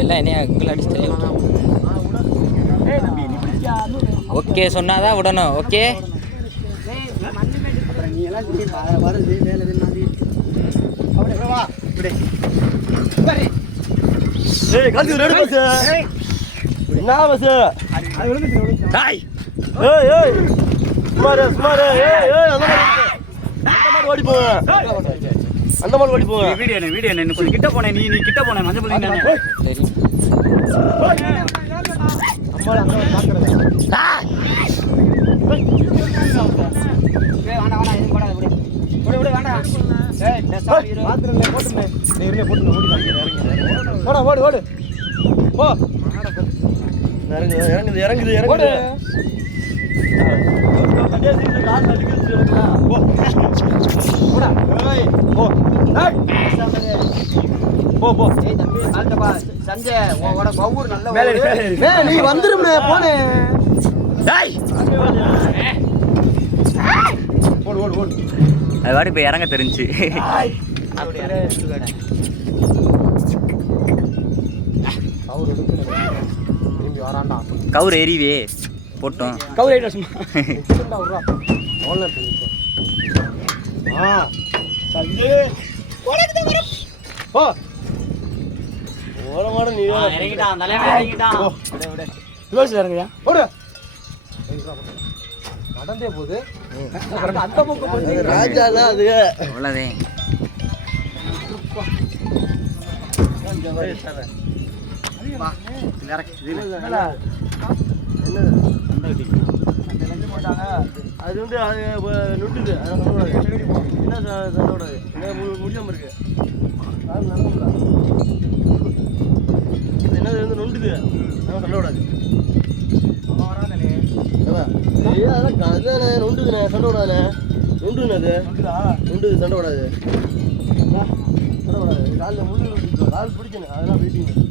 எல்லாம் என்னையா உங்களை அடிச்சு ஓகே சொன்னாதான் விடணும். ஓகே? ஏய் கழுத்து ரெடி பஸ். என்ன பஸ் டாய் ஏய் ஏய். சுமாரு சுமாரு. ஏய் ஏய் அந்த மாதிரி ஓடி போங்க அந்த மாதிரி ஓடி போங்க வீடியோ என்ன வீடியோ என்ன? கொஞ்சம் கிட்ட போனேன் நீ நீ கிட்ட போனேன் மஞ்சள் புள்ளி நானே சரி ஓட ஓடு ஓடு. போ. இறங்குது இறங்குது இறங்குது போ. போ நீ வந்துருமே போனே டாய் ஓடு ஓடு ஓடு அது வாடி போய் இறங்க தெரிஞ்சு. வரான்டா கவுர் எரிவே போட்டோம். கவுர் ஐட்டம் சும்மா? விட்றா அவ்வளோ நிமிஷம் ஆ. சஞ்சு போ. ஓரமான நீ இறங்கிட்டான். தலைவன் இறங்கிட்டான். ஓடு. நடந்தே போகுது. அந்த பக்கம் ராஜா தான் அது. அவ்வளோதே அது வந்து அது நுட்டுது. என்ன சொல்லக்கூடாது என்ன மு- முடியாம இருக்கு. என்னது வந்து நொண்டுது. அதெல்லாம் க- அதுதானே நொண்டுதுண்ணே சண்டை விடாதுண்ணே நொண்டுண்ணே அது. நொண்டுது? சண்டை விடாது சண்டை விடாது காலில் முள்ளு கால் பிடிக்கணும். அதெல்லாம் வெயிட்டிங்.